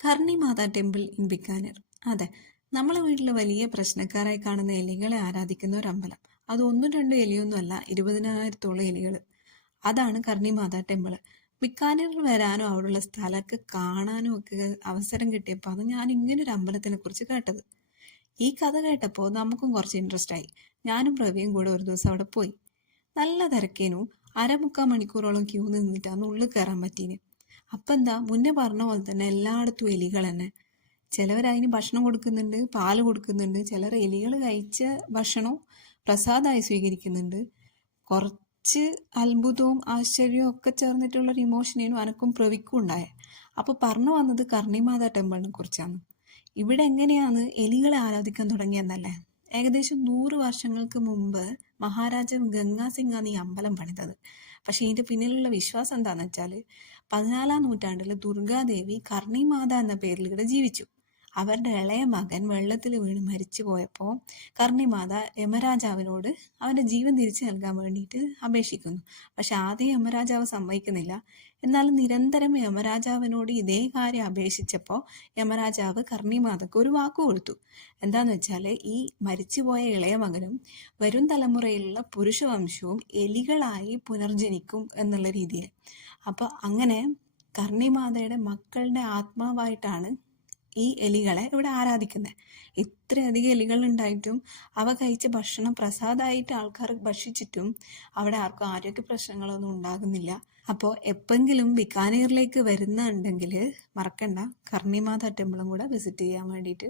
Karni Mata temple in Bikaner. അതെ, നമ്മളെ വീട്ടിൽ വലിയ പ്രശ്നക്കാരായി കാണുന്ന എലികളെ ആരാധിക്കുന്ന ഒരു അമ്പലം. അത് ഒന്നും രണ്ടും എലിയൊന്നുമല്ല, 20,000-ഓളം എലികൾ. അതാണ് കർണി മാതാ ടെമ്പിൾ. ബിക്കാനേറിൽ വരാനോ അവിടെയുള്ള സ്ഥലമൊക്കെ കാണാനും ഒക്കെ അവസരം കിട്ടിയപ്പോൾ അത് ഞാൻ ഇങ്ങനൊരു അമ്പലത്തിനെ കുറിച്ച് കേട്ടത്. ഈ കഥ കേട്ടപ്പോൾ നമുക്കും കുറച്ച് ഇൻട്രസ്റ്റ് ആയി. ഞാനും പ്രവിയും കൂടെ ഒരു ദിവസം അവിടെ പോയി. നല്ല തിരക്കേനു. 1/4 മണിക്കൂറോളം ക്യൂ നിന്നിട്ടാണ് ഉള്ളിൽ കയറാൻ പറ്റീന്. അപ്പം എന്താ, മുന്നേ പറഞ്ഞ പോലെ തന്നെ എല്ലായിടത്തും എലികൾ തന്നെ. ചിലവരതിന് ഭക്ഷണം കൊടുക്കുന്നുണ്ട്, പാല് കൊടുക്കുന്നുണ്ട്. ചിലർ എലികൾ കഴിച്ച ഭക്ഷണവും പ്രസാദമായി സ്വീകരിക്കുന്നുണ്ട്. കുറച്ച് അത്ഭുതവും ആശ്ചര്യവും ഒക്കെ ചേർന്നിട്ടുള്ളൊരു ഇമോഷനേനും അനക്കും പ്രവിക്കും ഉണ്ടായത്. അപ്പോൾ പറഞ്ഞു വന്നത് കർണിമാതാ ടെമ്പിളിനെ കുറിച്ചാണ്. ഇവിടെ എങ്ങനെയാണ് എലികളെ ആരാധിക്കാൻ തുടങ്ങിയെന്നല്ലേ. ഏകദേശം 100 വർഷങ്ങൾക്ക് മുമ്പ് മഹാരാജാവ് ഗംഗാ സിംഗാണ് ഈ അമ്പലം പണിതത്. പക്ഷെ ഇതിന്റെ പിന്നിലുള്ള വിശ്വാസം എന്താന്ന് വെച്ചാൽ 14-ാം നൂറ്റാണ്ടിൽ ദുർഗാദേവി കർണിമാത എന്ന പേരിൽ ഇവിടെ ജീവിച്ചു. അവരുടെ ഇളയ മകൻ വെള്ളത്തിൽ വീണ് മരിച്ചു പോയപ്പോൾ കർണിമാത യമരാജാവിനോട് അവന്റെ ജീവൻ തിരിച്ചു നൽകാൻ വേണ്ടിയിട്ട് അപേക്ഷിക്കുന്നു. പക്ഷെ ആദ്യം യമരാജാവ് സമ്മതിക്കുന്നില്ല. എന്നാൽ നിരന്തരം യമരാജാവിനോട് ഇതേ കാര്യം അപേക്ഷിച്ചപ്പോൾ യമരാജാവ് കർണിമാതക്ക് ഒരു വാക്ക് കൊടുത്തു. എന്താന്ന് വെച്ചാൽ ഈ മരിച്ചുപോയ ഇളയ മകനും വരും തലമുറയിലുള്ള പുരുഷവംശവും എലികളായി പുനർജനിക്കും എന്നുള്ള രീതിയിൽ. അപ്പോൾ അങ്ങനെ കർണിമാതയുടെ മക്കളുടെ ആത്മാവായിട്ടാണ് ഈ എലികളെ ഇവിടെ ആരാധിക്കുന്നത്. ഇത്രയധികം എലികൾ ഉണ്ടായിട്ടും അവ കഴിച്ച ഭക്ഷണം പ്രസാദമായിട്ട് ആൾക്കാർ ഭക്ഷിച്ചിട്ടും അവിടെ ആർക്കും ആരോഗ്യ പ്രശ്നങ്ങളൊന്നും ഉണ്ടാകുന്നില്ല. അപ്പോൾ എപ്പെങ്കിലും ബിക്കാനീറിലേക്ക് വരുന്നുണ്ടെങ്കിൽ മറക്കണ്ട, കർണിമാതാ ടെമ്പിളും കൂടെ വിസിറ്റ് ചെയ്യാൻ വേണ്ടിയിട്ട്